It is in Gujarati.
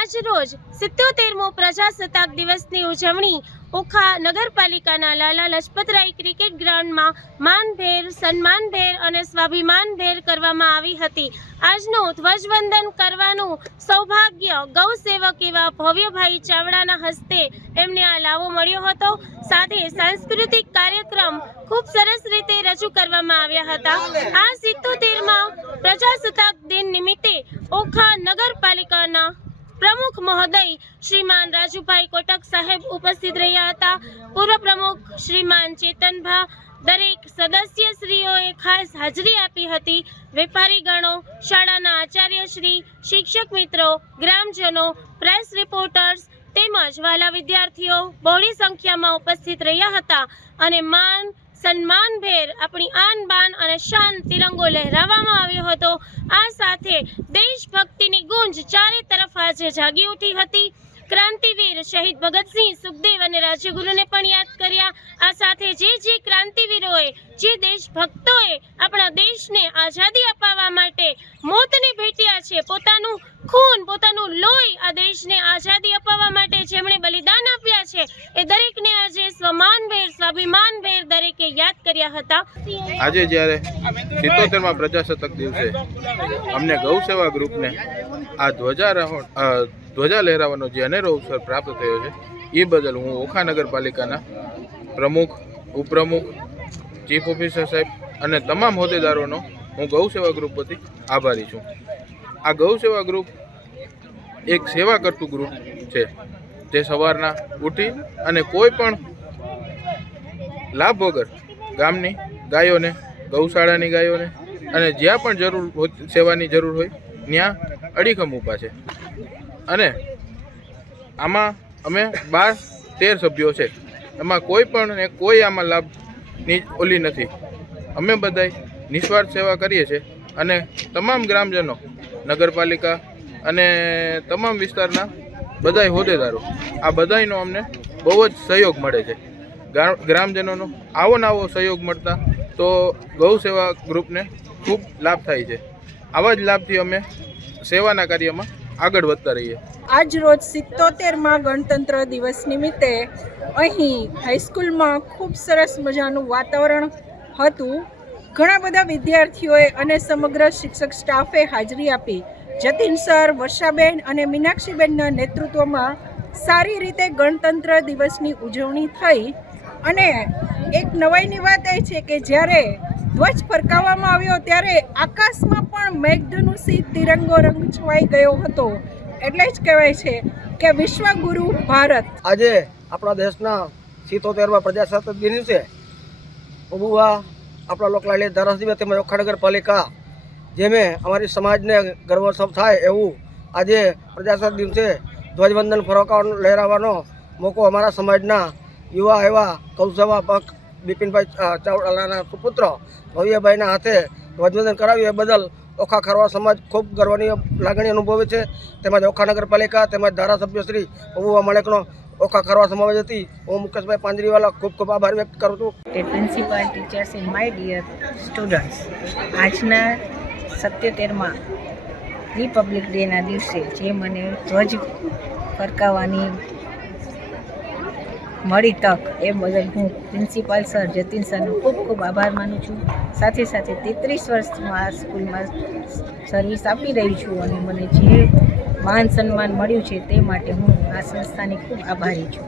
આજ રોજ પ્રજાસત્તાક દિવસની ઉજવણી ઓખા નગરપાલિકાના લાલા લજપતરાય ક્રિકેટ ગ્રાઉન્ડમાં માનભેર, સન્માનભેર અને સ્વાભિમાનભેર કરવામાં આવી હતી. આજનું ધ્વજવંદન કરવાનું સૌભાગ્ય ગૌ સેવક એવા ભવ્યભાઈ ચાવડાના હસ્તે એમને આ લાવો મળ્યો હતો. સાથે સાંસ્કૃતિક કાર્યક્રમ ખૂબ સરસ રીતે રજૂ કરવામાં આવ્યા હતા. આ સિત્તોતેરમાં પ્રજાસત્તાક દિન નિમિત્તે ઓખા નગરપાલિકાના પ્રમુખ મહોદય શ્રીમાન રાજુભાઈ કોટક સાહેબ ઉપસ્થિત રહ્યા હતા. પૂર્વ પ્રમુખ શ્રીમાન ચેતનભા દરેક સદસ્યશ્રીઓએ ખાસ હાજરી આપી હતી. વેપારી ગણો શાળાના આચાર્યશ્રી, શિક્ષક મિત્રો, ગ્રામજનો, પ્રેસ રિપોર્ટર્સ તેમજ વાલા વિદ્યાર્થીઓ બહોળી સંખ્યામાં ઉપસ્થિત રહ્યા હતા અને માન, સન્માનભેર આપણી આન અને શાન તિરંગો લહેરાવવામાં આવ્યો હતો. આ સાથે દેશભક્તિની ગુંજ ચારે તરફ આજે જાગી ઉઠી હતી. ક્રાંતિવીર શહીદ ભગતસિંહ સુખદેવ અને રાજ્યગુરુને પણ યાદ કર્યા. આ સાથે જે જે ક્રાંતિવીરોએ, જે દેશભક્તોએ આપણા દેશને આઝાદી અપાવવા માટે મોતને ભેટ્યા છે, પોતાનું ખૂન, પોતાનું લોહી આ દેશને આઝાદી અપાવવા માટે જેમણે બલિદાન આપ્યા છે, એ દરેકને આજે સ્વમાનભેર સ્વાભિમાનભેર દરેકે યાદ કર્યા હતા. આજે જ્યારે સિત્તોતેરમાં પ્રજાસત્તાક દિવસે અમને ગૌ સેવા ગ્રુપને આ અ, ધ્વજા લહેરાવાનો જે અનેરો અવસર પ્રાપ્ત થયો છે એ બદલ હું ઓખા નગરપાલિકાના પ્રમુખ ઉપપ્રમુખ ચીફ ઓફિસર સાહેબ અને તમામ હોદ્દેદારોનો હું ગૌ સેવા ગ્રુપ વતી આભારી છું. આ ગૌ સેવા ગ્રુપ એક સેવા કરતું ગ્રુપ છે જે સવારના ઉઠી અને કોઈ પણ લાભ વગર ગામની ગાયોને, ગૌશાળાની ગાયોને અને જ્યાં પણ જરૂર સેવાની જરૂર હોય, ત્યાં અડીખમ ઊભા છે. અને આમાં અમે બાર, તેર સભ્યો છે. એમાં કોઈ પણ કોઈ આમાં લાભની ઓલી નથી. અમે બધાય નિસ્વાર્થ સેવા કરીએ છીએ અને તમામ ગ્રામજનો, નગરપાલિકા અને તમામ વિસ્તારના બધાય હોદ્દેદારો, આ બધાયનો અમને બહુ જ સહયોગ મળે છે. ગ્રામજનોનો આવો ને સહયોગ મળતા, તો ગૌ સેવા ગ્રુપને ખૂબ લાભ થાય છે. આવા જ લાભથી અમે સેવાના કાર્યમાં આગળ વધતા રહીએ. આજ રોજ સિત્તોતેરમાં ગણતંત્ર દિવસ નિમિત્તે અહીં હાઈસ્કૂલમાં ખૂબ સરસ મજાનું વાતાવરણ હતું. ઘણા બધા વિદ્યાર્થીઓએ અને સમગ્ર શિક્ષક સ્ટાફે હાજરી આપી. જતીન સર, વર્ષાબેન અને મીનાક્ષીબેનના નેતૃત્વમાં સારી રીતે ગણતંત્ર દિવસની ઉજવણી થઈ. અને એક નવાઈની વાત એ છે કે જ્યારે ધ્વજ ફરકાવવામાં આવ્યો ત્યારે આકાશમાં પણ મેઘધનુષી તિરંગો રંગ છવાઈ ગયો હતો. એટલે જ કહેવાય છે કે વિશ્વગુરુ ભારત. આજે આપણા દેશના સિત્તોતેરમાં પ્રજાસત્તાક દિન છે. ઉભુવા આપણા લોકલાલી ધારાસભ્ય તેમજ નગરપાલિકા જેમે અમારી સમાજને ગર્વસભ થાય એવું આજે પ્રજાસત્તાક દિવસે ધ્વજવંદન ફરકાવાનો લહેરાવાનો મોકો અમારા સમાજના યુવા એવા કૌશવા પક બિપિનભાઈ ચાવડાલાના સુપુત્ર, ભવ્યભાઈના હાથે ધ્વજવંદન કરાવ્યું. એ બદલ ઓખા ખરવા સમાજ ખૂબ ગર્વની લાગણી અનુભવે છે. તેમજ ઓખા નગરપાલિકા, તેમજ ધારાસભ્ય શ્રી પબુવા મલેકનો ઓખા ખરવા સમાજ હતી. હું મુકેશભાઈ પાંજરીવાલા ખૂબ ખૂબ આભાર વ્યક્ત કરું છું. Principal teachers in my dear students આજના સત્યોતેરમાં રિપબ્લિક ડેના દિવસે જે મને ધ્વજ ફરકાવવાની મળી તક. એ બદલ હું પ્રિન્સિપાલ સર જતીન સરનો ખૂબ ખૂબ આભાર માનું છું. સાથે સાથે તેત્રીસ વર્ષમાં આ સ્કૂલમાં સર્વિસ આપી રહી છું અને મને જે માન સન્માન મળ્યું છે તે માટે હું આ સંસ્થાની ખૂબ આભારી છું.